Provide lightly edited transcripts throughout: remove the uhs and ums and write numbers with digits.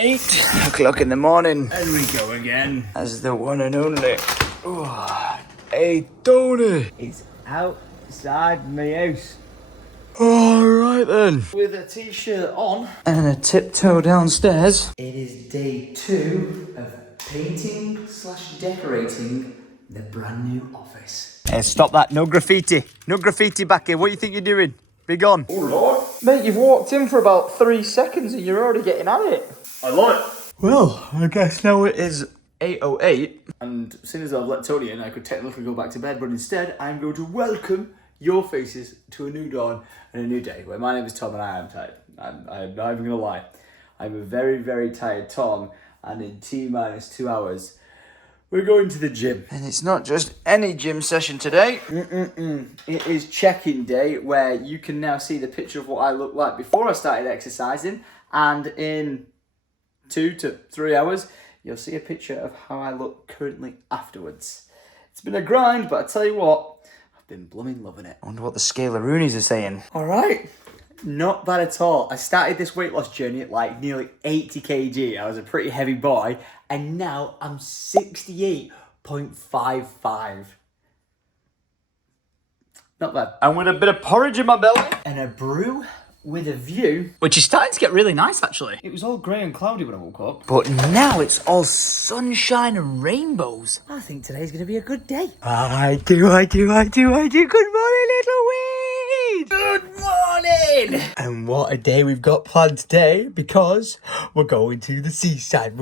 8 o'clock in the morning. And we go again. As the one and only. Hey, Tony. It's outside my house. Alright then. With a t-shirt on. And a tiptoe downstairs. It is day 2 of painting / decorating the brand new office. Hey, stop that. No graffiti. No graffiti back here. What do you think you're doing? Be gone. Oh Lord. Mate, you've walked in for about 3 seconds and you're already getting at it. I love it. Well, I guess now it is 8:08. And as soon as I've let Tony in, I could technically go back to bed, but instead I'm going to welcome your faces to a new dawn and a new day. Well, my name is Tom and I am tired. I'm not even going to lie. I'm a very, very tired Tom, and in T-2 hours, we're going to the gym. And it's not just any gym session today. It is check-in day, where you can now see the picture of what I looked like before I started exercising, and in 2 to 3 hours, you'll see a picture of how I look currently afterwards. It's been a grind, but I tell you what, I've been blooming loving it. I wonder what the Scaleroonies are saying. All right, not bad at all. I started this weight loss journey at like nearly 80 kg. I was a pretty heavy boy, and now I'm 68.55. Not bad. And with a bit of porridge in my belly. And a brew with a view. Which is starting to get really nice, actually. It was all grey and cloudy when I woke up. But now it's all sunshine and rainbows. I think today's going to be a good day. I do. Good morning, little weed. Good morning! And what a day we've got planned today, because we're going to the seaside.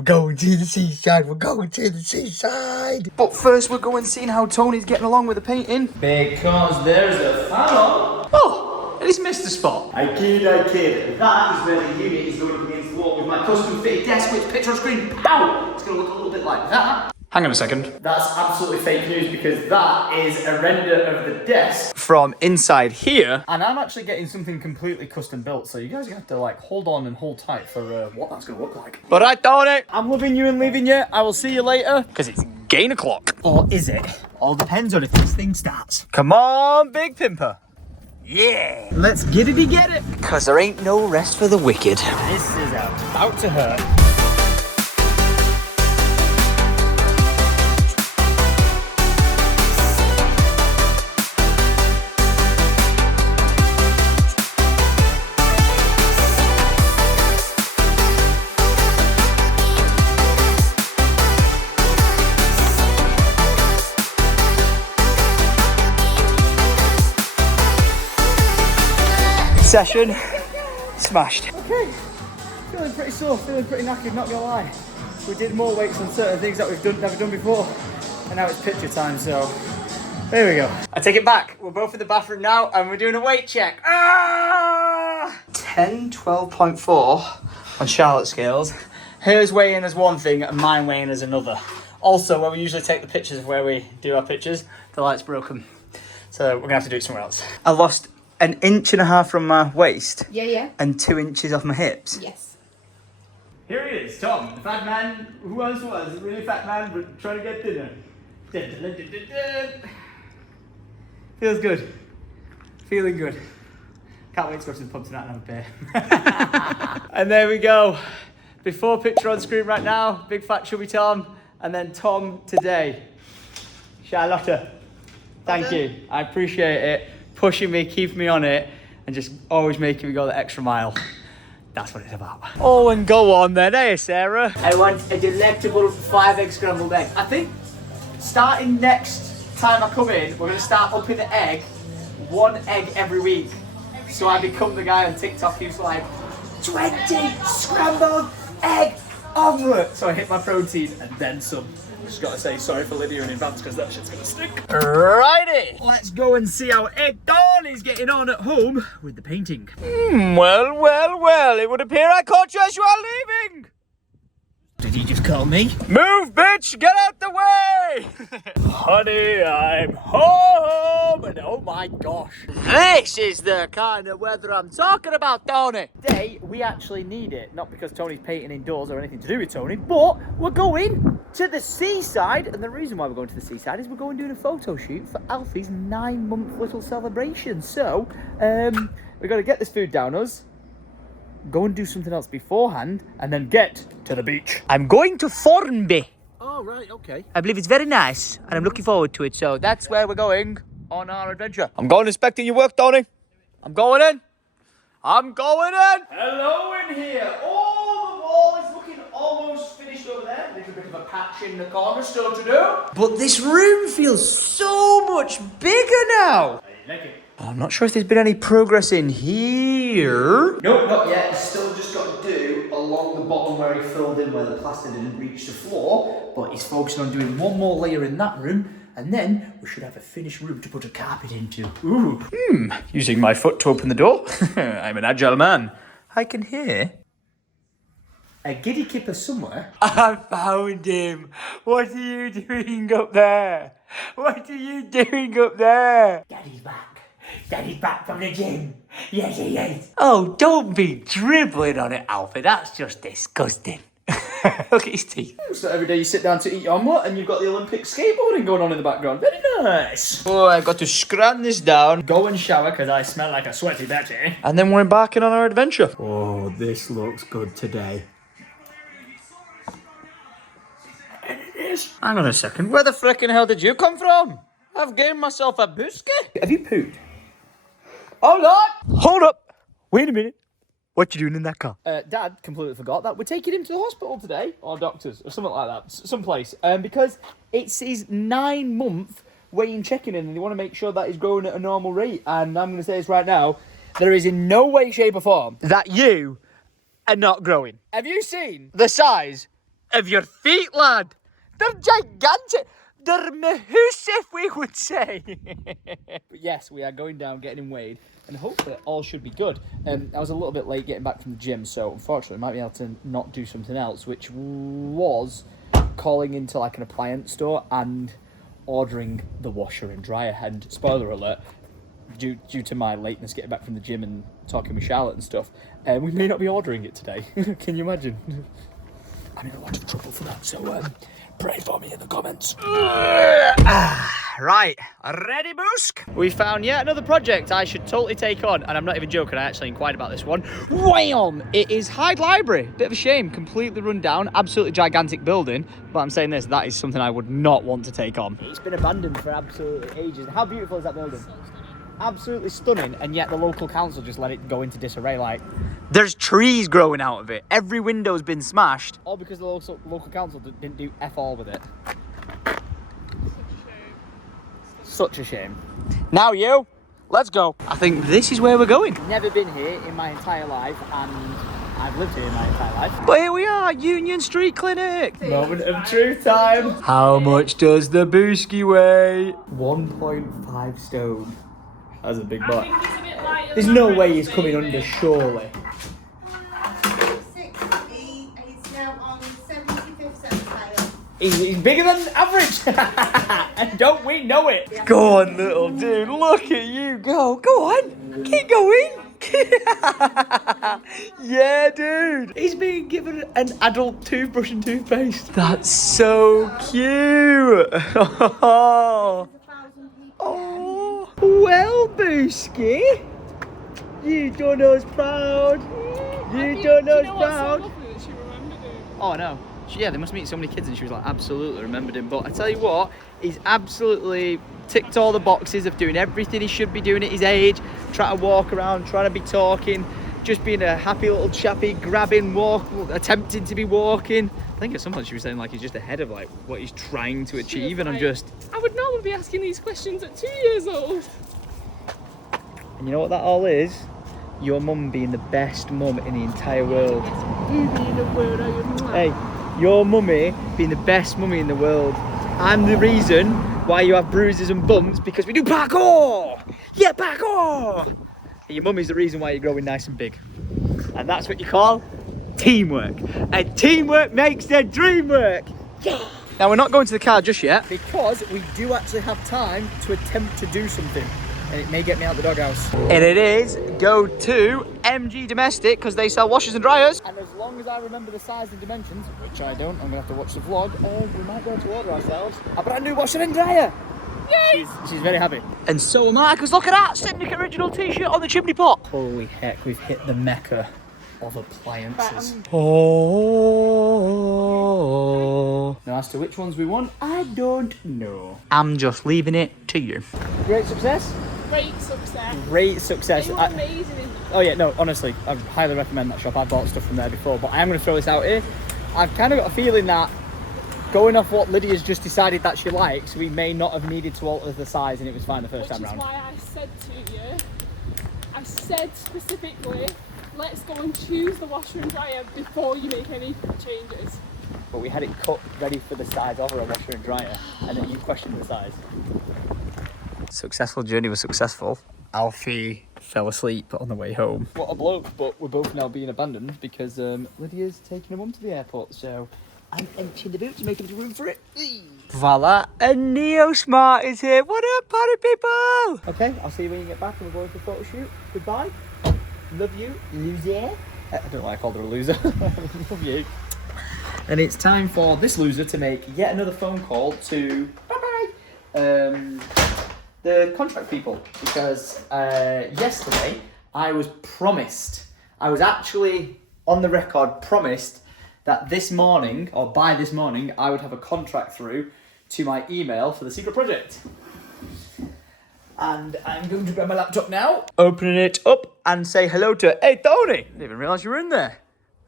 But first we're going seeing how Tony's getting along with the painting. Because there's a fan on. Oh, and he's missed a spot. I kid. That is where the unit is going to be installed with my custom fitted desk, which picture on screen, pow! It's going to look a little bit like that. Hang on a second. That's absolutely fake news, because that is a render of the desk From inside here. and I'm actually getting something completely custom built, so you guys are going to have to like hold on and hold tight for what that's going to look like. But I thought it. I'm loving you and leaving you. I will see you later. Because it's gain o'clock. Or is it? All depends on if this thing starts. Come on, Big Pimper. Yeah. Let's get it. Because there ain't no rest for the wicked. This is about to hurt. Session smashed. Okay, feeling pretty sore, feeling pretty knackered, not gonna lie. We did more weights on certain things that we've never done before, and now it's picture time, so there we go. I take it back. We're both in the bathroom now and we're doing a weight check. 10, 12.4 on Charlotte's scales. Hers weighing as one thing and mine weighing as another. Also, when we usually take the pictures of where we do our pictures, the light's broken. So we're gonna have to do it somewhere else. I lost 1.5 inches from my waist. Yeah. And 2 inches off my hips. Yes. Here he is, Tom, the fat man who once was a really fat man but trying to get thinner. Feels good. Feeling good. Can't wait to go to the pub tonight and have a beer. And there we go. Before picture on screen right now, big fat chubby Tom, and then Tom today. Charlotte, thank you. I appreciate it. Pushing me, keeping me on it, and just always making me go the extra mile. That's what it's about. Oh, and go on then, eh, Sarah? I want a delectable 5-egg scrambled egg. I think starting next time I come in, we're going to start upping the egg, 1 egg every week. So I become the guy on TikTok who's like, 20 scrambled egg omelette. So I hit my protein and then some. Just gotta say sorry for Lydia in advance because that shit's gonna stink. Righty. Let's go and see how Ed Dawn is getting on at home with the painting. Well, it would appear I caught you as you are leaving. Did he just call me? Move, bitch, get out the way. Honey, I'm home! And oh my gosh. This is the kind of weather I'm talking about, Tony. Today, we actually need it. Not because Tony's painting indoors or anything to do with Tony, but we're going to the seaside. And the reason why we're going to the seaside is we're going doing a photo shoot for Alfie's 9-month little celebration. So, we've got to get this food down us, go and do something else beforehand, and then get to the beach. I'm going to Formby. Oh, right, okay. I believe it's very nice, and I'm looking forward to it. So that's where we're going on our adventure. I'm going inspecting your work, Tony. I'm going in. I'm going in. Hello in here. Oh, the wall is looking almost finished over there. There's a bit of a patch in the corner still to do. But this room feels so much bigger now. I like it. I'm not sure if there's been any progress in here. Nope, not yet. He's still just got to do along the bottom where he filled in where the plaster didn't reach the floor. But he's focusing on doing one more layer in that room. And then we should have a finished room to put a carpet into. Ooh. Using my foot to open the door. I'm an agile man. I can hear a giddy kipper somewhere. I found him. What are you doing up there? What are you doing up there? Daddy's back. Daddy's back from the gym. Yes, he is. Oh, don't be dribbling on it, Alfie. That's just disgusting. Look at his teeth. So every day you sit down to eat your omelette and you've got the Olympic skateboarding going on in the background. Very nice. Oh, I've got to scran this down, go and shower because I smell like a sweaty Betty. And then we're embarking on our adventure. Oh, this looks good today. And it is. Hang on a second. Where the frickin' hell did you come from? I've gained myself a biscuit. Have you pooped? Hold on. Hold up. Wait a minute. What you doing in that car? Dad completely forgot that we're taking him to the hospital today, or doctors, or something like that, someplace. Because it's his 9-month weighing checking in, and they want to make sure that he's growing at a normal rate. And I'm going to say this right now: there is in no way, shape, or form that you are not growing. Have you seen the size of your feet, lad? They're gigantic. They're massive, we would say. But yes, we are going down, getting him weighed, and hopefully all should be good. I was a little bit late getting back from the gym, so unfortunately I might be able to not do something else, which was calling into like an appliance store and ordering the washer and dryer. And spoiler alert, due to my lateness getting back from the gym and talking with Charlotte and stuff, we may not be ordering it today. Can you imagine? I'm in a lot of trouble for that, so pray for me in the comments. Right, ready, Boosk? We found yet another project I should totally take on, and I'm not even joking, I actually inquired about this one. Wham! It is HYDE Library. Bit of a shame, completely run down, absolutely gigantic building, but I'm saying this, that is something I would not want to take on. It's been abandoned for absolutely ages. How beautiful is that building? Absolutely stunning, and yet the local council just let it go into disarray. Like, there's trees growing out of it. Every window's been smashed. All because the local council didn't do F all with it. Such a shame. Now you, let's go. I think this is where we're going. Never been here in my entire life, and I've lived here my entire life. But here we are, Union Street Clinic. Moment of truth time. How much does the Booski weigh? 1.5 stone. That's a big butt. There's no way he's coming under, surely. 60, he's now on 75th centile. He's bigger than average. And don't we know it? Go on, little dude. Look at you go. Go on. Keep going. Yeah, dude. He's being given an adult toothbrush and toothpaste. That's so cute. Oh, well, Booski, you done us proud. You done us proud. Oh, no. Yeah, they must meet so many kids, and she was like, absolutely remembered him. But I tell you what, he's absolutely ticked all the boxes of doing everything he should be doing at his age. Trying to walk around, trying to be talking, just being a happy little chappy, grabbing, attempting to be walking. I think at some point she was saying like he's just ahead of like what he's trying to achieve, and I'm just... I would normally be asking these questions at 2 years old. And you know what that all is? Your mum being the best mum in the entire world. You being a weirdo. Hey, your mummy being the best mummy in the world. I'm the reason why you have bruises and bumps, because we do parkour! Yeah, parkour! And your mummy's the reason why you're growing nice and big. And that's what you call teamwork. And teamwork makes the dream work. Yeah! Now, we're not going to the car just yet, because we do actually have time to attempt to do something. And it may get me out the doghouse. And it is go to MG Domestic, because they sell washers and dryers. And as long as I remember the size and dimensions, which I don't, I'm going to have to watch the vlog, we might be able to order ourselves a brand new washer and dryer. Yay! She's very happy. And so am I, because look at that, Syndicate original t-shirt on the chimney pot. Holy heck, we've hit the mecca of appliances. Right, Oh. Now, as to which ones we want, I don't know. I'm just leaving it to you. Great success? Great success. Great success. They were amazing in Oh yeah, no, honestly, I highly recommend that shop. I bought stuff from there before, but I am going to throw this out here. I've kind of got a feeling that going off what Lydia's just decided that she likes, we may not have needed to alter the size and it was fine the first time round. Which is why I said to you, I said specifically, let's go and choose the washer and dryer before you make any changes. But we had it cut ready for the size of a washer and dryer, and then you questioned the size. Successful journey was successful. Alfie fell asleep on the way home. What a bloke, but we're both now being abandoned because Lydia's taking her mum to the airport, so I'm emptying the boot to make room for it. Voila, a Neo Smart is here. What up, party people? Okay, I'll see you when you get back and we're going for a photo shoot. Goodbye. Love you, loser. I don't know why I called her a loser. Love you. And it's time for this loser to make yet another phone call to the contract people, because yesterday I was actually on the record promised that this morning, or by this morning, I would have a contract through to my email for the secret project. And I'm going to grab my laptop now, opening it up and say hello to, hey Tony, didn't even realise you were in there.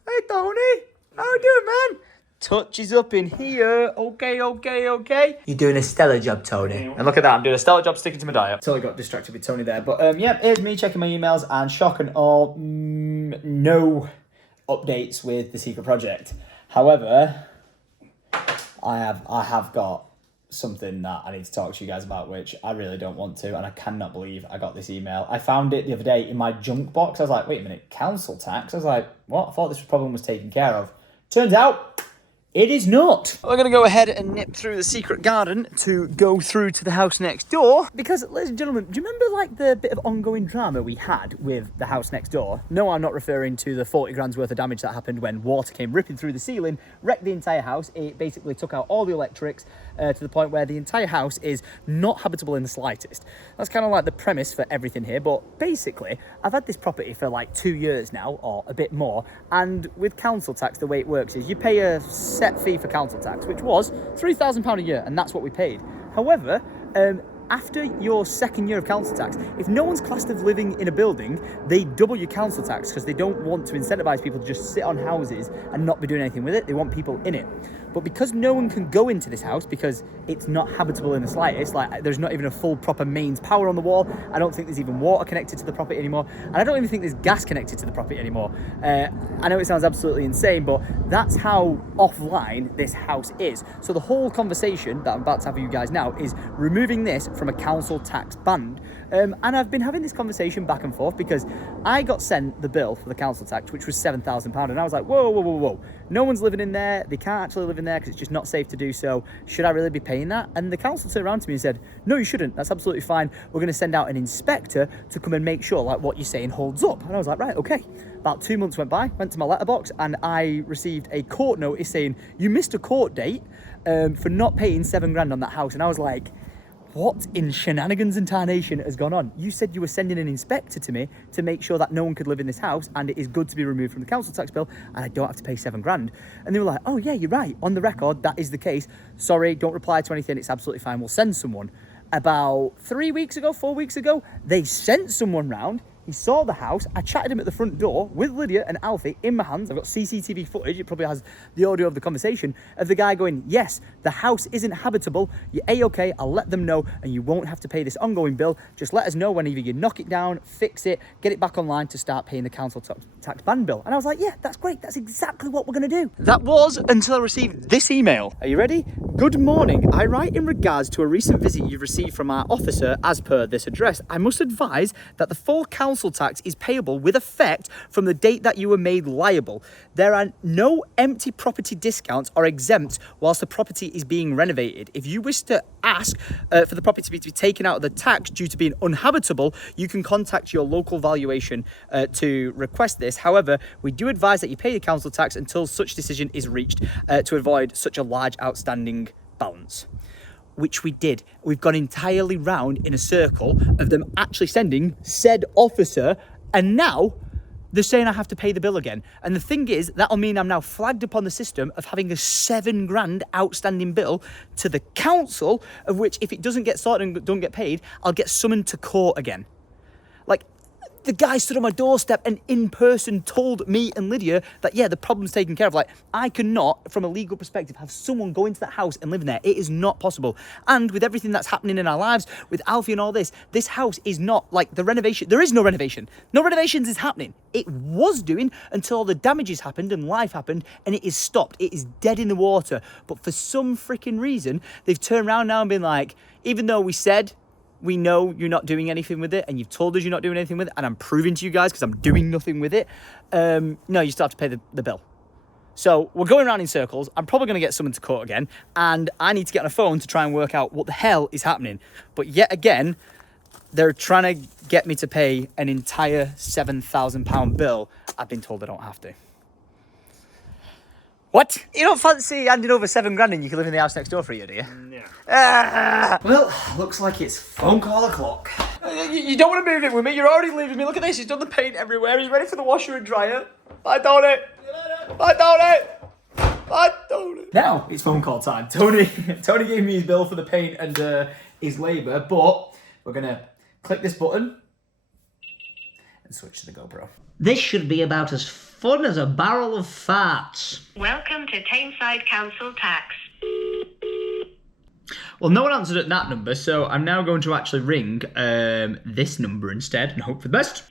Hey Tony, how you doing, man? Touch is up in here. Okay. You're doing a stellar job, Tony. And look at that, I'm doing a stellar job sticking to my diet. Totally got distracted with Tony there. But yeah, here's me checking my emails and shock and awe, no updates with the secret project. However, I have got something that I need to talk to you guys about, which I really don't want to, and I cannot believe I got this email. I found it the other day in my junk box. I was like, wait a minute, council tax? I was like, what? I thought this problem was taken care of. Turns out, it is not. We're going to go ahead and nip through the secret garden to go through to the house next door. Because, ladies and gentlemen, do you remember like the bit of ongoing drama we had with the house next door? No, I'm not referring to the 40 grand's worth of damage that happened when water came ripping through the ceiling, wrecked the entire house. It basically took out all the electrics to the point where the entire house is not habitable in the slightest. That's kind of like the premise for everything here. But basically, I've had this property for like 2 years now, or a bit more. And with council tax, the way it works is you pay a set fee for council tax, which was £3,000 a year, and that's what we paid. However, after your second year of council tax, if no one's classed as living in a building, they double your council tax because they don't want to incentivise people to just sit on houses and not be doing anything with it. They want people in it. But because no one can go into this house because it's not habitable in the slightest, like there's not even a full proper mains power on the wall, I don't think there's even water connected to the property anymore, and I don't even think there's gas connected to the property anymore. I know it sounds absolutely insane, but that's how offline this house is. So the whole conversation that I'm about to have with you guys now is removing this from a council tax band. And I've been having this conversation back and forth because I got sent the bill for the council tax, which was £7,000, and I was like, whoa. No one's living in there. They can't actually live in there because it's just not safe to do so. Should I really be paying that? And the council turned around to me and said, no, you shouldn't. That's absolutely fine. We're going to send out an inspector to come and make sure like what you're saying holds up. And I was like, right, okay. About 2 months went by, went to my letterbox, and I received a court notice saying, you missed a court date for not paying £7,000 on that house. And I was like, what in shenanigans and tarnation has gone on? You said you were sending an inspector to me to make sure that no one could live in this house and it is good to be removed from the council tax bill and I don't have to pay £7,000. And they were like, oh yeah, you're right. On the record, that is the case. Sorry, don't reply to anything. It's absolutely fine. We'll send someone. About 4 weeks ago, they sent someone round. He saw the house. I chatted him at the front door with Lydia and Alfie in my hands. I've got CCTV footage. It probably has the audio of the conversation of the guy going, yes, the house isn't habitable. You're A-okay. I'll let them know and you won't have to pay this ongoing bill. Just let us know whenever you knock it down, fix it, get it back online to start paying the council tax ban bill. And I was like, yeah, that's great. That's exactly what we're going to do. That was until I received this email. Are you ready? Good morning. I write in regards to a recent visit you've received from our officer as per this address. I must advise that the full council tax is payable with effect from the date that you were made liable. There are no empty property discounts or exempt whilst the property is being renovated. If you wish to ask for the property to be taken out of the tax due to being uninhabitable, you can contact your local valuation to request this. However, we do advise that you pay the council tax until such decision is reached to avoid such a large outstanding balance. Which we did. We've gone entirely round in a circle of them actually sending said officer, and now they're saying I have to pay the bill again. And the thing is, that'll mean I'm now flagged upon the system of having a 7 grand outstanding bill to the council, of which if it doesn't get sorted and don't get paid, I'll get summoned to court again. Like, the guy stood on my doorstep and in person told me and Lydia that, yeah, the problem's taken care of. Like, I cannot, from a legal perspective, have someone go into that house and live in there. It is not possible. And with everything that's happening in our lives, with Alfie and all this house is not like the renovation. There is no renovation. No renovations is happening. It was doing until all the damages happened and life happened, and it is stopped. It is dead in the water. But for some freaking reason, they've turned around now and been like, even though we said, we know you're not doing anything with it, and you've told us you're not doing anything with it, and I'm proving to you guys because I'm doing nothing with it. No, you still have to pay the bill. So we're going around in circles. I'm probably going to get someone to court again, and I need to get on a phone to try and work out what the hell is happening. But yet again, they're trying to get me to pay an entire £7,000 bill. I've been told I don't have to. What? You don't fancy handing over 7 grand and you can live in the house next door for a year, do you? No. Well, looks like it's phone call o'clock. You don't want to move it with me. You're already leaving me. Look at this. He's done the paint everywhere. He's ready for the washer and dryer. Bye, Tony. Bye, Tony. Bye, Tony. Now it's phone call time. Tony gave me his bill for the paint and his labour, but we're going to click this button and switch to the GoPro. This should be about as fun as a barrel of farts. Welcome to Tameside Council Tax. Well, no one answered at that number, so I'm now going to actually ring this number instead and hope for the best.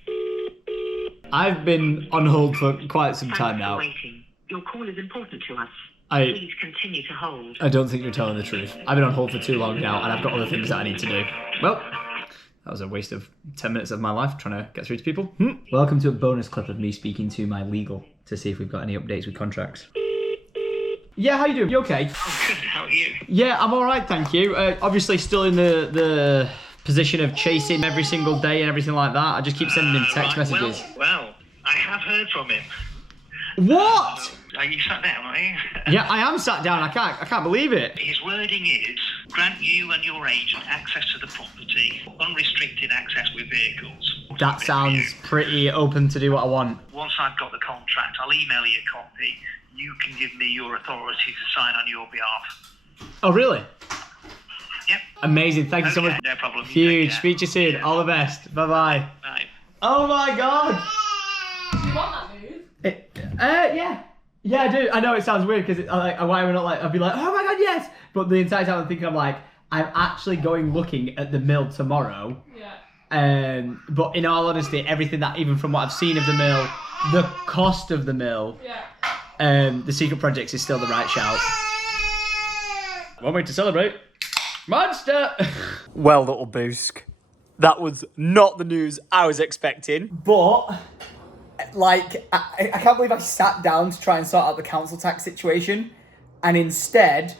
I've been on hold for quite some time now. Thanks for waiting. Your call is important to us. Please continue to hold. I don't think you're telling the truth. I've been on hold for too long now, and I've got other things that I need to do. Well, that was a waste of 10 minutes of my life trying to get through to people. Welcome to a bonus clip of me speaking to my legal to see if we've got any updates with contracts. Yeah, how you doing? You okay? Oh, good. How are you? Yeah, I'm all right, thank you. Obviously still in the position of chasing every single day and everything like that. I just keep sending him text messages. Well, I have heard from him. What? Are you sat down, are you? Yeah, I am sat down. I can't believe it. His wording is, grant you and your agent access to the property, unrestricted access with vehicles. That sounds pretty open to do what I want. Once I've got the contract, I'll email you a copy. You can give me your authority to sign on your behalf. Oh, really? Yep. Amazing. Thank you so much. No problem. Huge. Speak to you soon. Yeah. All the best. Bye-bye. Bye. Oh, my God. Do you want that move? Yeah. Yeah, I do. I know it sounds weird because why am I not like, I'd be like, oh my God, yes. But the entire time I'm thinking, I'm like, I'm actually going looking at the mill tomorrow. Yeah. But in all honesty, everything that, even from what I've seen of the mill, the cost of the mill, the secret projects is still the right shout. One way to celebrate. Monster! Well, little Boosk, that was not the news I was expecting. But, like, I can't believe I sat down to try and sort out the council tax situation. And instead,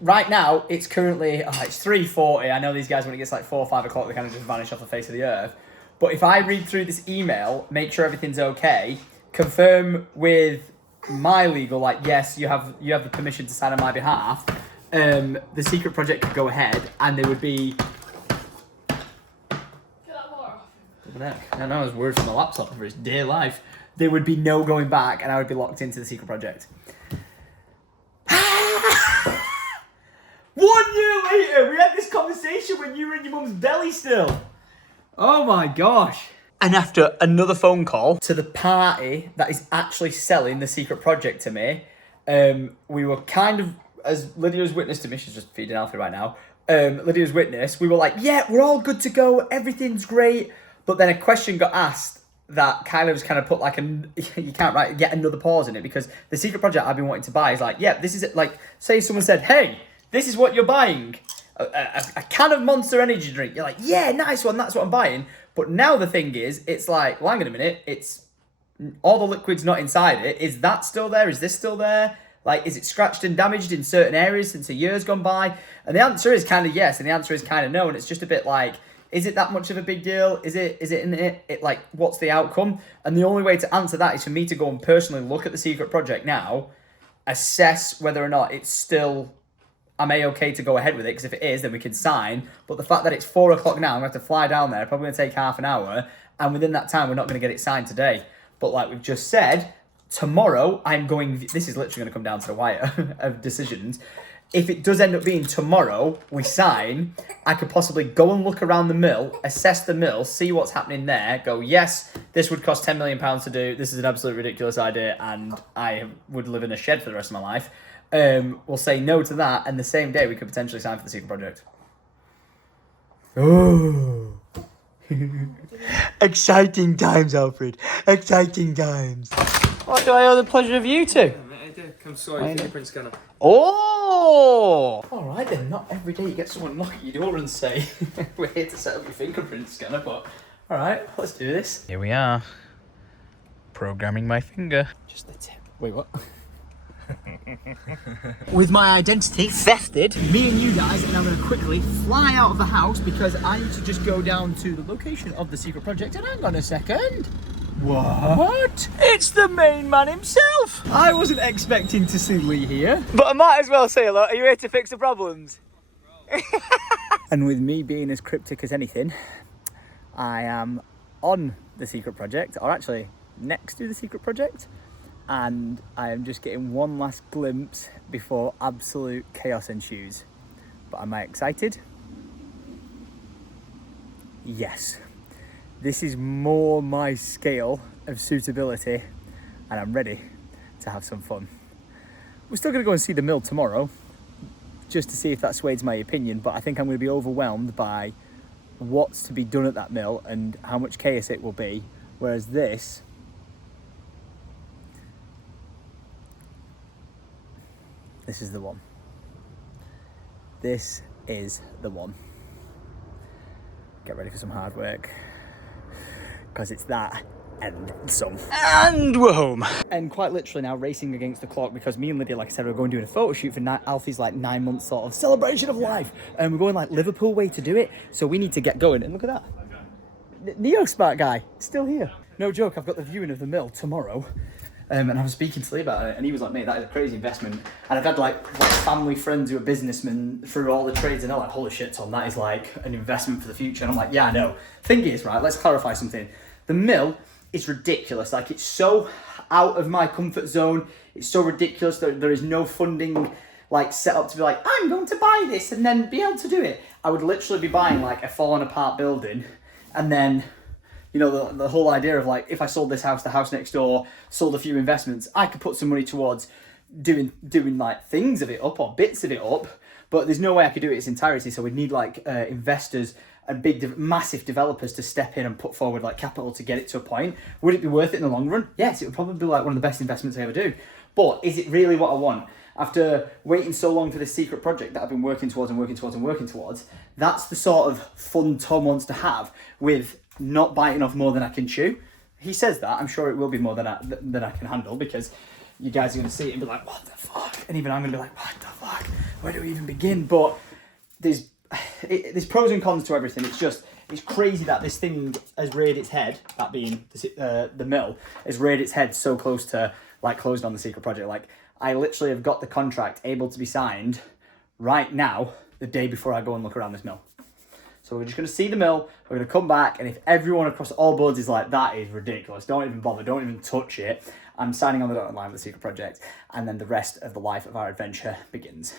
right now, it's currently, it's 3:40. I know these guys, when it gets like 4 or 5 o'clock, they kind of just vanish off the face of the earth. But if I read through this email, make sure everything's okay, confirm with my legal, like, yes, you have the permission to sign on my behalf, the secret project could go ahead, and there would be... Get that water off. I know, it's word from the laptop for his dear life. There would be no going back, and I would be locked into the secret project. 1 year later, we had this conversation when you were in your mum's belly still. Oh my gosh. And after another phone call to the party that is actually selling the secret project to me, we were kind of, as Lydia's witness to me, she's just feeding Alfie right now, Lydia's witness, we were like, yeah, we're all good to go, everything's great. But then a question got asked that kind of put like you can't get another pause in it, because the secret project I've been wanting to buy is like, yeah, this is it. Like, say someone said, hey, this is what you're buying. A can of Monster Energy drink. You're like, yeah, nice one, that's what I'm buying. But now the thing is, it's like, well, hang on a minute, it's all the liquid's not inside it. Is that still there? Is this still there? Like, is it scratched and damaged in certain areas since a year's gone by? And the answer is kind of yes, and the answer is kind of no. And it's just a bit like, is it that much of a big deal? Is it in it? Like, what's the outcome? And the only way to answer that is for me to go and personally look at the secret project now, assess whether or not it's still, am I okay to go ahead with it? Because if it is, then we can sign. But the fact that it's 4 o'clock now, I'm going to have to fly down there, probably going to take half an hour. And within that time, we're not going to get it signed today. But like we've just said, tomorrow I'm going, this is literally going to come down to the wire of decisions. If it does end up being tomorrow, we sign, I could possibly go and look around the mill, assess the mill, see what's happening there, go, yes, this would cost £10 million to do, this is an absolute ridiculous idea, and I would live in a shed for the rest of my life. We'll say no to that, and the same day we could potentially sign for the secret project. Oh. Exciting times, Alfred. Exciting times. What do I owe the pleasure of you two? Come sorry, fingerprint scanner. Oh! Alright then, not every day you get someone knock at your door and say, we're here to set up your fingerprint scanner, but alright, let's do this. Here we are. Programming my finger. Just the tip. Wait, what? With my identity thefted, me and you guys are now going to quickly fly out of the house because I need to just go down to the location of the secret project. And hang on a second. What? It's the main man himself! I wasn't expecting to see Lee here. But I might as well say hello. Are you here to fix the problems? And with me being as cryptic as anything, I am on the secret project, or actually next to the secret project, and I am just getting one last glimpse before absolute chaos ensues. But am I excited? Yes. This is more my scale of suitability, and I'm ready to have some fun. We're still going to go and see the mill tomorrow, just to see if that sways my opinion, but I think I'm going to be overwhelmed by what's to be done at that mill and how much chaos it will be, whereas this is the one. This is the one. Get ready for some hard work, because it's that and some. And we're home. And quite literally now racing against the clock, because me and Lydia, like I said, we're going doing a photo shoot for Alfie's like 9 month sort of celebration of life. And we're going like Liverpool way to do it. So we need to get going. And look at that. Neo Smart guy, still here. No joke, I've got the viewing of the mill tomorrow. And I was speaking to Lee about it, and he was like, mate, that is a crazy investment. And I've had like family friends who are businessmen through all the trades, and they're like, holy shit, Tom, that is like an investment for the future. And I'm like, yeah, I know. Thing is, right, let's clarify something. The mill is ridiculous. Like, it's so out of my comfort zone. It's so ridiculous that there is no funding like set up to be like, I'm going to buy this and then be able to do it. I would literally be buying like a fallen apart building, and then, you know, the whole idea of like, if I sold this house, the house next door, sold a few investments, I could put some money towards doing like things of it up or bits of it up, but there's no way I could do it its entirety. So we'd need like investors and big, massive developers to step in and put forward like capital to get it to a point. Would it be worth it in the long run? Yes, it would probably be like one of the best investments I ever do. But is it really what I want? After waiting so long for this secret project that I've been working towards, that's the sort of fun Tom wants to have with not biting off more than I can chew. He says that, I'm sure it will be more than I can handle, because you guys are going to see it and be like, what the fuck? And even I'm going to be like, what the fuck? Where do we even begin? But there's pros and cons to everything. It's crazy that this thing has reared its head, that being the mill, has reared its head so close to like closing on the secret project. Like, I literally have got the contract able to be signed right now, the day before I go and look around this mill. So we're just going to see the mill, we're going to come back, and if everyone across all boards is like, that is ridiculous, don't even bother, don't even touch it, I'm signing on the dotted line with the secret project, and then the rest of the life of our adventure begins.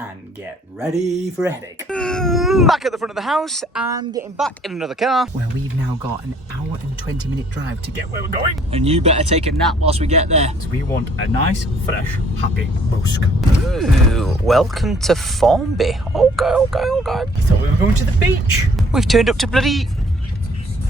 And get ready for a headache. Back at the front of the house and getting back in another car. Where we've now got an hour and 20-minute drive to get where we're going. And you better take a nap whilst we get there. So we want a nice, fresh, happy bosk. Ooh, welcome to Formby. Okay. I thought we were going to the beach. We've turned up to bloody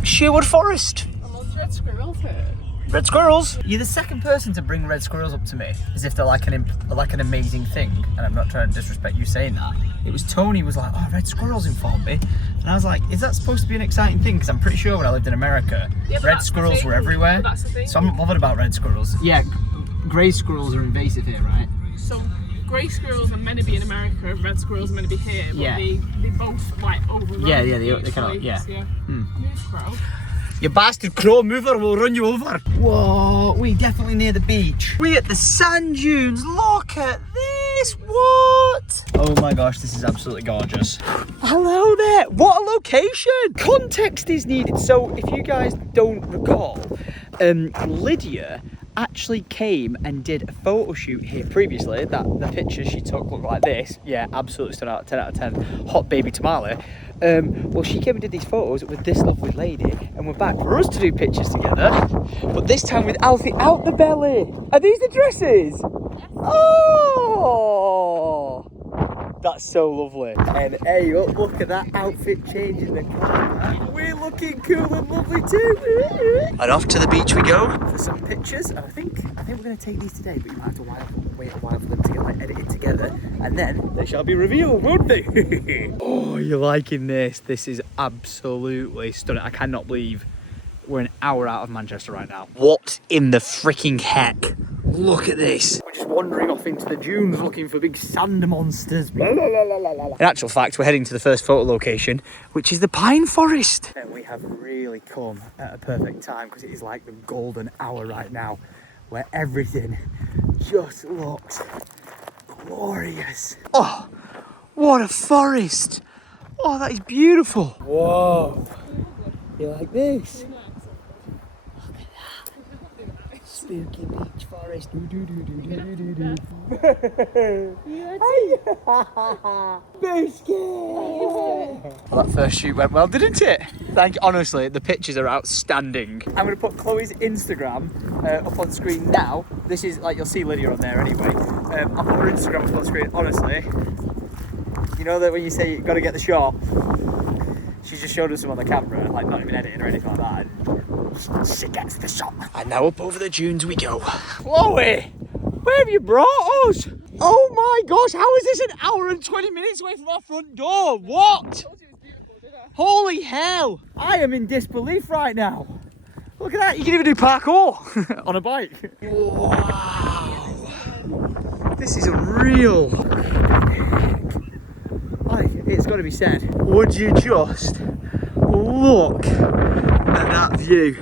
Sherwood Forest. And those red squirrels here. Red squirrels. You're the second person to bring red squirrels up to me, as if they're like an amazing thing, and I'm not trying to disrespect you saying that. It was Tony was like, oh, red squirrels in Formby, and I was like, is that supposed to be an exciting thing? Because I'm pretty sure when I lived in America, red squirrels were everywhere, so I'm not bothered about red squirrels. Yeah, grey squirrels are invasive here, right? So grey squirrels are meant to be in America, red squirrels are meant to be here, but they both like overrun. Yeah, they cannot, yeah. Move, crow. You bastard crow mover, will run you over. Whoa, we definitely near the beach. We at the sand dunes. Look at this. What? Oh my gosh, this is absolutely gorgeous. Hello there. What a location. Context is needed. So if you guys don't recall, Lydia actually came and did a photo shoot here previously. That the pictures she took look like this. Yeah, absolutely stunning. 10 out of 10. Hot baby tamale. Well, she came and did these photos with this lovely lady, and we're back for us to do pictures together. But this time with Alfie out the belly. Are these the dresses? Oh, that's so lovely. And hey, look at that outfit change in the car. We're looking cool and lovely too. And off to the beach we go for some pictures. And I think we're gonna take these today, but you might have to wait a while for them to get like edited together, and then they shall be revealed, won't they? Oh, you're liking this? This is absolutely stunning. I cannot believe we're an hour out of Manchester right now. What in the freaking heck? Look at this. We're just wandering off into the dunes looking for big sand monsters. Blah, blah, blah, blah, blah. In actual fact, we're heading to the first photo location, which is the pine forest. And we have really come at a perfect time because it is like the golden hour right now where everything just looks glorious. Oh, what a forest. Oh, that is beautiful. Whoa. You like this? Spooky beach forest. Well, that first shoot went well, didn't it? Thank you. Honestly, the pictures are outstanding. I'm going to put Chloe's Instagram up on screen now. This is like, you'll see Lydia on there anyway. I'll put her Instagram up on screen. Honestly, you know that when you say you've got to get the shot, she just showed us some on the camera, like not even editing or anything like that. She gets the shot. And now up over the dunes we go. Chloe, where have you brought us? Oh my gosh, how is this an hour and 20 minutes away from our front door? What? Holy hell. I am in disbelief right now. Look at that, you can even do parkour on a bike. Wow. This is unreal. Like, it's got to be said. Would you just look at that view?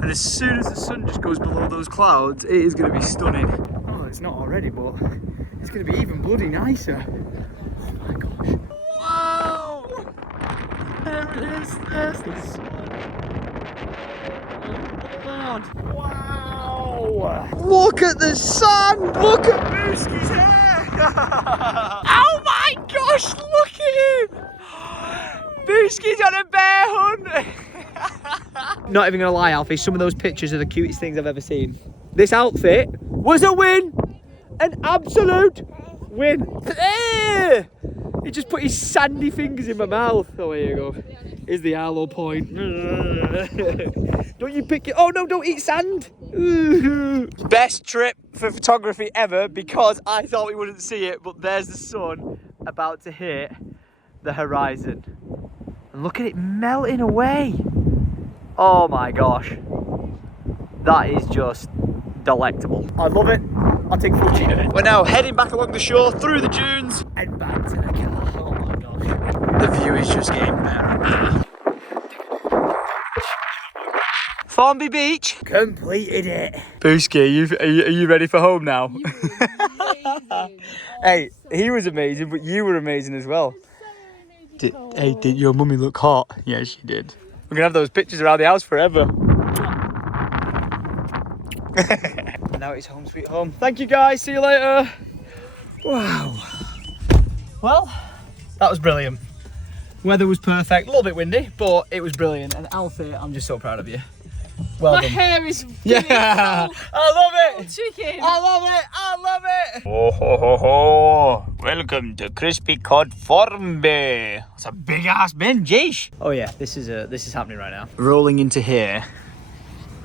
And as soon as the sun just goes below those clouds, it is going to be stunning. Oh, it's not already, but it's going to be even bloody nicer. Oh my gosh. Wow! There it is. There's the sun. Oh, wow! Look at the sun! Look at Mooskie's hair! Oh my gosh, look at him! Mooskie's on a bear hunt! Not even gonna lie, Alfie, some of those pictures are the cutest things I've ever seen. This outfit was a win! An absolute win! He just put his sandy fingers in my mouth. Oh, here you go. Here's the Arlo point. Don't you pick it? Oh no, don't eat sand! Best trip for photography ever because I thought we wouldn't see it, but there's the sun about to hit the horizon. And look at it melting away. Oh my gosh. That is just delectable. I love it. I'll take full cheat of it. We're now heading back along the shore, through the dunes, and back to the car. Oh my gosh. The view is just getting better. Formby Beach. Completed it. Booski, are you ready for home now? Hey, he was amazing, but you were amazing as well. Did your mummy look hot? Yeah, she did. We're gonna have those pictures around the house forever. Now it's home sweet home. Thank you guys, see you later. Wow. Well, that was brilliant. Weather was perfect, a little bit windy, but it was brilliant. And Alfie, I'm just so proud of you. Well done. My hair is yeah, I love it. Chicken. I love it. I love it. Oh ho ho ho! Welcome to Crispy Cod Formby. It's a big ass bin, jeez. Oh yeah, this is happening right now. Rolling into here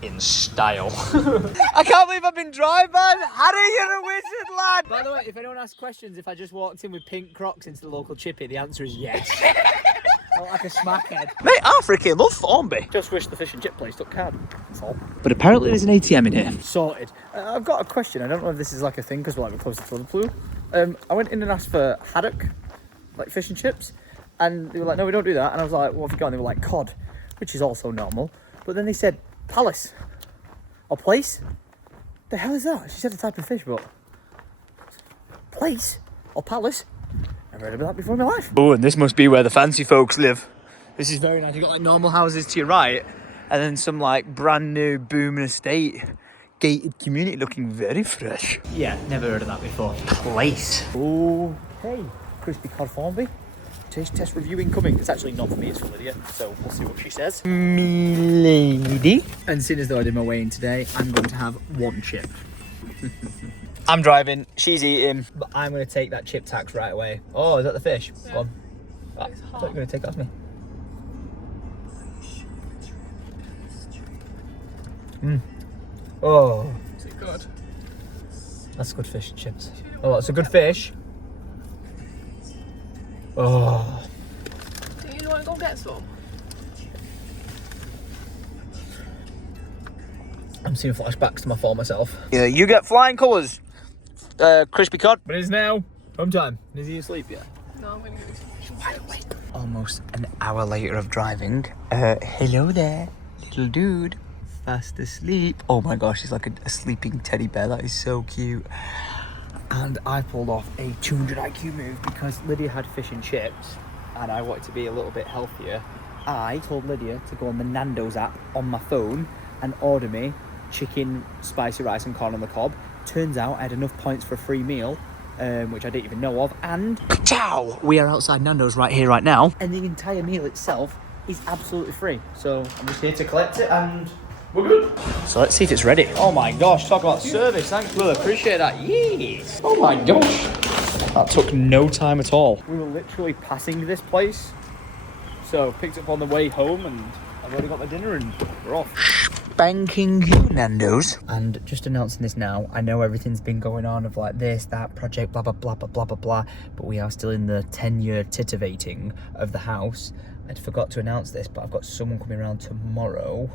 in style. I can't believe I've been dry, man. Harry, you're a wizard, lad. By the way, if anyone asks questions, if I just walked in with pink Crocs into the local chippy, the answer is yes. Not like a smackhead. Mate, I freaking love Formby. Just wish the fish and chip place took card. That's all. But apparently there's an ATM in here. Sorted. I've got a question. I don't know if this is like a thing because we're like close to the pool. I went in and asked for haddock, like fish and chips, and they were like, no, we don't do that. And I was like, what have you got? And they were like, cod, which is also normal. But then they said, palace or place. The hell is that? She said a type of fish, but place or palace. Never heard of that before in my life. Oh, and this must be where the fancy folks live. This is very nice. You've got like normal houses to your right, And then some like brand new booming estate, gated community looking very fresh. Yeah, never heard of that before. Place. Oh, hey, crispy cod formby. Taste test review incoming. It's actually not for me, it's for Lydia, so we'll see what she says. Me lady. And seeing as though I did my weigh in today, I'm going to have one chip. I'm driving, she's eating, but I'm going to take that chip tax right away. Oh, is that the fish? Yeah. Go on. I thought you were going to take that off me. Oh, Is it good? that's good fish and chips. Oh, it's a good fish. Oh. Do you want to go get some? I'm seeing flashbacks to my former self. Yeah, you get flying colours, crispy cod. But it's now home time. Is he asleep yet? No, I'm going to get some chips. Almost an hour later of driving. Hello there, little dude. Fast asleep. Oh my gosh, he's like a sleeping teddy bear. That is so cute. And I pulled off a 200 IQ move because Lydia had fish and chips and I wanted to be a little bit healthier. I told Lydia to go on the Nando's app on my phone and order me chicken, spicy rice and corn on the cob. Turns out I had enough points for a free meal, which I didn't even know of, and ciao! We are outside Nando's right here, right now, and the entire meal itself is absolutely free. So I'm just here to collect it and we're good. So let's see if it's ready. Oh my gosh, talk about service. Thanks, Will. Appreciate that. Yes. Oh my gosh. That took no time at all. We were literally passing this place. So picked it up on the way home and I've already got my dinner and we're off. Spanking Nando's. And just announcing this now, I know everything's been going on of like this, that project, blah, blah, blah, blah, blah, blah, blah, but we are still in the 10-year titivating of the house. I forgot to announce this, but I've got someone coming around tomorrow,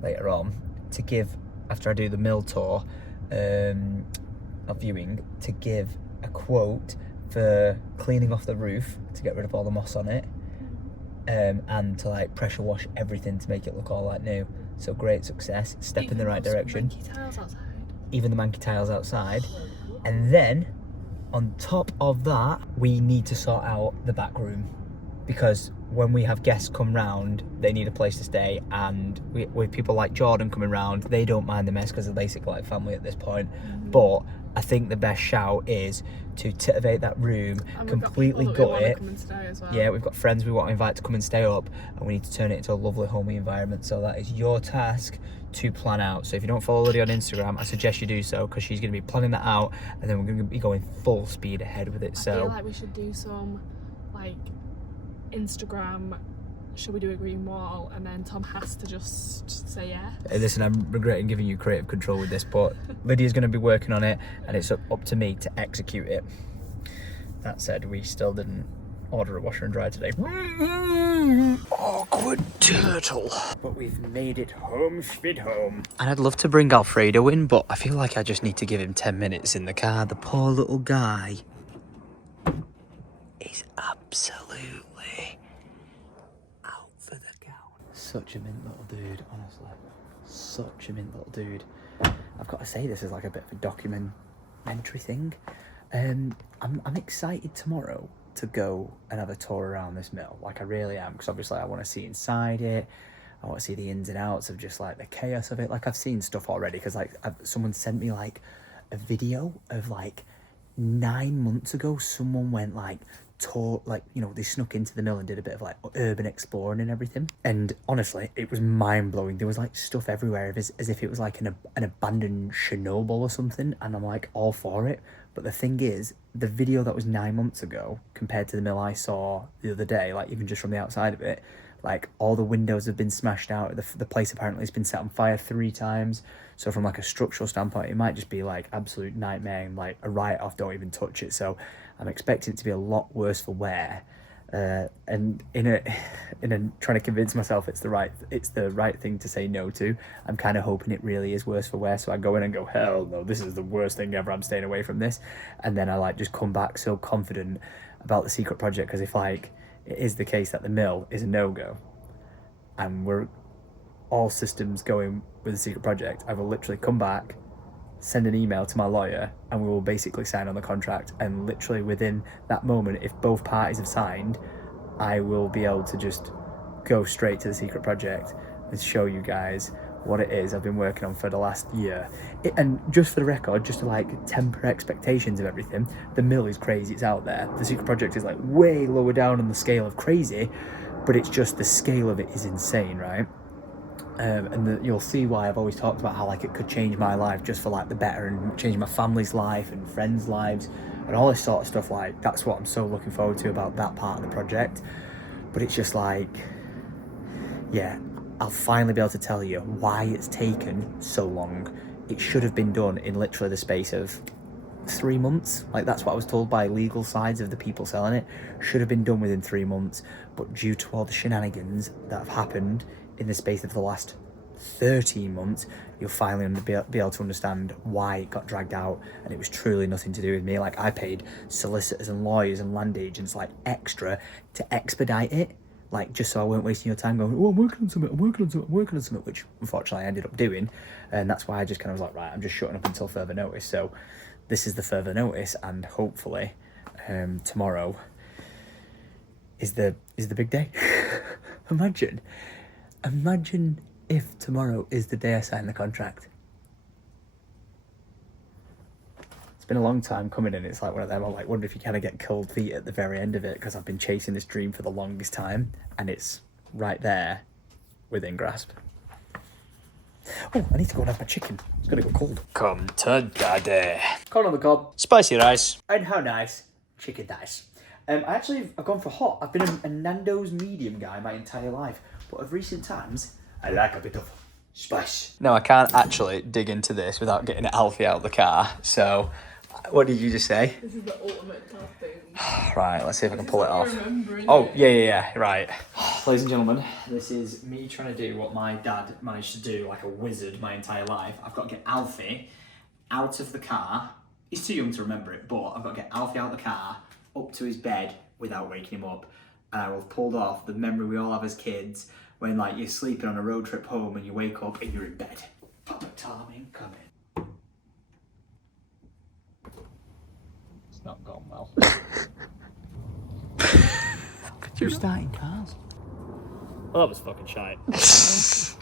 later on, to give, after I do the mill tour of viewing, to give a quote for cleaning off the roof to get rid of all the moss on it, and to like pressure wash everything to make it look all like new. So great success, step in the right direction. Even the manky tiles outside. And then on top of that, we need to sort out the back room, because when we have guests come round, they need a place to stay, and with people like Jordan coming round, they don't mind the mess because they're basically like family at this point. But I think the best shout is to titivate that room, completely gut it. Well. Yeah, we've got friends we want to invite to come and stay up, and we need to turn it into a lovely homey environment. So that is your task to plan out. So if you don't follow Lydia on Instagram, I suggest you do so, because she's going to be planning that out, and then we're going to be going full speed ahead with it. So I feel like we should do some like Instagram, should we do a green wall, and then Tom has to just say yes. Hey, listen, I'm regretting giving you creative control with this, but Lydia's going to be working on it and it's up to me to execute it. That said, we still didn't order a washer and dryer today. Awkward turtle. But we've made it home, sweet home. And I'd love to bring Alfredo in, but I feel like I just need to give him 10 minutes in the car. The poor little guy is absolutely out for the count. Such a mint little dude, honestly. Such a mint little dude. I've got to say, this is like a bit of a documentary thing. I'm excited tomorrow to go and have a tour around this mill. Like, I really am, because obviously I want to see inside it. I want to see the ins and outs of just like the chaos of it. Like, I've seen stuff already, because like someone sent me like a video of like 9 months ago. Someone went like tour, like, you know, they snuck into the mill and did a bit of like urban exploring and everything, and honestly it was mind-blowing. There was like stuff everywhere as if it was like an abandoned Chernobyl or something, and I'm like all for it. But the thing is, the video that was 9 months ago compared to the mill I saw the other day, like even just from the outside of it, like all the windows have been smashed out. The place apparently has been set on fire 3 times. So from like a structural standpoint, it might just be like absolute nightmare and like a write-off, don't even touch it. So I'm expecting it to be a lot worse for wear. And in a trying to convince myself it's the right thing to say no to, I'm kind of hoping it really is worse for wear. So I go in and go, hell no, this is the worst thing ever, I'm staying away from this. And then I like just come back so confident about the secret project, because if like it is the case that the mill is a no-go and we're all systems going with the secret project, I will literally come back, send an email to my lawyer, and we will basically sign on the contract. And literally within that moment, if both parties have signed, I will be able to just go straight to the secret project and show you guys what it is I've been working on for the last year. And just for the record, just to like temper expectations of everything, the mill is crazy, it's out there. The secret project is like way lower down on the scale of crazy, but it's just the scale of it is insane, right? You'll see why I've always talked about how like it could change my life just for like the better, and change my family's life and friends' lives and all this sort of stuff. Like, that's what I'm so looking forward to about that part of the project. But it's just like, yeah, I'll finally be able to tell you why it's taken so long. It should have been done in literally the space of 3 months. Like, that's what I was told by legal sides of the people selling it. Should have been done within 3 months, but due to all the shenanigans that have happened in the space of the last 13 months, you'll finally be able to understand why it got dragged out. And it was truly nothing to do with me. Like, I paid solicitors and lawyers and land agents like extra to expedite it, like just so I weren't wasting your time going, oh, I'm working on something, which unfortunately I ended up doing. And that's why I just kind of was like, right, I'm just shutting up until further notice. So this is the further notice, and hopefully tomorrow is the big day. Imagine if tomorrow is the day I sign the contract. It's been a long time coming, and it's like one of them, I like wonder if you kind of get cold feet at the very end of it, because I've been chasing this dream for the longest time, and it's right there within grasp. Oh, I need to go and have my chicken. It's gonna go cold. Come to daddy. Corn on the cob. Spicy rice. And how nice. Chicken dice. I've gone for hot. I've been a Nando's medium guy my entire life, but of recent times, I like a bit of spice. No, I can't actually dig into this without getting Alfie out of the car. So, what did you just say? This is the ultimate tapping. Right, let's see if I can pull it off. Oh, yeah, right. Ladies and gentlemen, this is me trying to do what my dad managed to do like a wizard my entire life. I've got to get Alfie out of the car. He's too young to remember it, but I've got to get Alfie out of the car, up to his bed without waking him up. And I will have pulled off the memory we all have as kids, when like you're sleeping on a road trip home and you wake up and you're in bed. Papa Tom incoming. It's not gone well. You're starting cars. Well, that was fucking shite.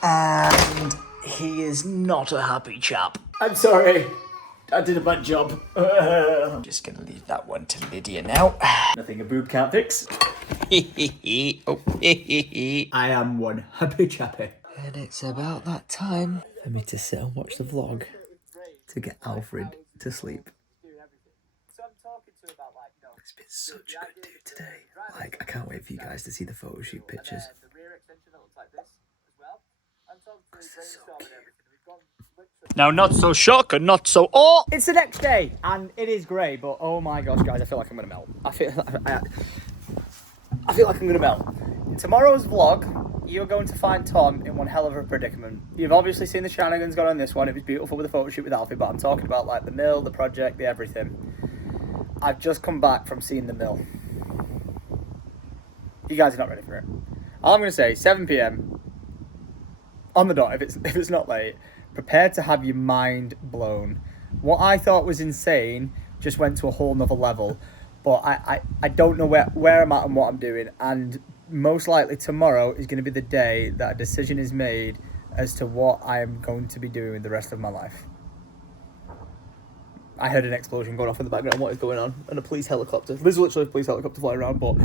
And he is not a happy chap. I'm sorry. I did a bad job. I'm just gonna leave that one to Lydia now. Nothing a boob can't fix. Oh, I am one happy chappy. And it's about that time for me to sit and watch the vlog to get Alfred to sleep. It's been such a good day today. Like, I can't wait for you guys to see the photo shoot pictures. So cute. Now, not so shock and not so It's the next day, and it is grey, but oh my gosh, guys, I feel like I'm gonna melt. I feel like I'm gonna melt. In tomorrow's vlog, you're going to find Tom in one hell of a predicament. You've obviously seen the shenanigans gone on this one. It was beautiful with the photo shoot with Alfie, but I'm talking about like the mill, the project, the everything. I've just come back from seeing the mill. You guys are not ready for it. All I'm gonna say, 7 PM on the dot. If it's not late. Prepare to have your mind blown. What I thought was insane just went to a whole nother level. But I don't know where I'm at and what I'm doing. And most likely tomorrow is going to be the day that a decision is made as to what I am going to be doing with the rest of my life. I heard an explosion going off in the background. What is going on? And a police helicopter. There's literally a police helicopter flying around. But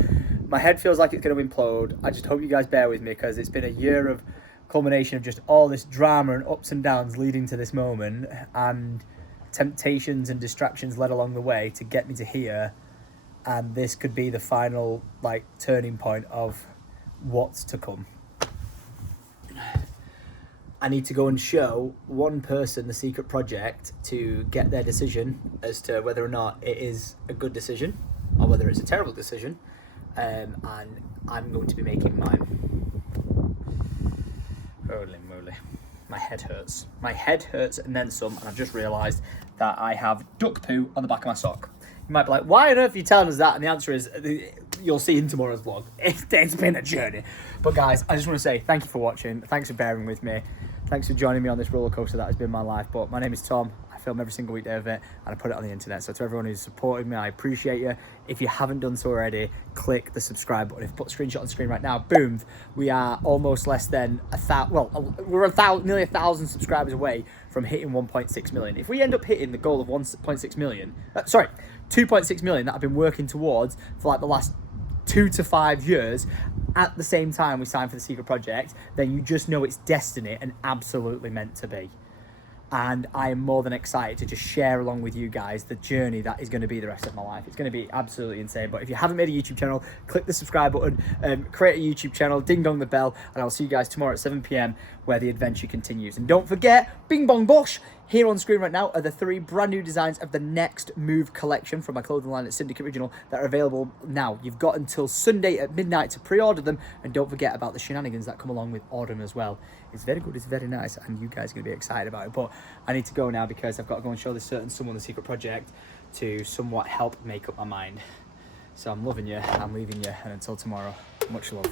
my head feels like it's going to implode. I just hope you guys bear with me, because it's been a year of culmination of just all this drama and ups and downs leading to this moment, and temptations and distractions led along the way to get me to here. And this could be the final like turning point of what's to come. I need to go and show one person the secret project to get their decision as to whether or not it is a good decision or whether it's a terrible decision, and I'm going to be making mine. Holy moly. My head hurts. My head hurts and then some, and I've just realised that I have duck poo on the back of my sock. You might be like, why on earth are you telling us that? And the answer is, you'll see in tomorrow's vlog. It's been a journey. But guys, I just want to say thank you for watching. Thanks for bearing with me. Thanks for joining me on this roller coaster that has been my life. But my name is Tom. I film every single weekday of it, and I put it on the internet. So to everyone who's supported me, I appreciate you. If you haven't done so already, click the subscribe button. If you put a screenshot on screen right now, boom, we are almost less than we're nearly 1,000 subscribers away from hitting 1.6 million. If we end up hitting the goal of 1.6 million, 2.6 million that I've been working towards for like the last 2 to 5 years, at the same time we sign for the secret project, then you just know it's destiny and absolutely meant to be. And I am more than excited to just share along with you guys the journey that is going to be the rest of my life. It's going to be absolutely insane. But if you haven't made a YouTube channel, click the subscribe button, create a YouTube channel, ding dong the bell, and I'll see you guys tomorrow at 7 p.m. where the adventure continues. And don't forget, bing bong bosh, here on screen right now are the 3 brand new designs of the Next Move collection from my clothing line at Syndicate Original that are available now. You've got until Sunday at midnight to pre-order them, and don't forget about the shenanigans that come along with ordering as well. It's very good, it's very nice, and you guys are going to be excited about it. But I need to go now because I've got to go and show this certain someone the secret project to somewhat help make up my mind. So I'm loving you, I'm leaving you, and until tomorrow, much love.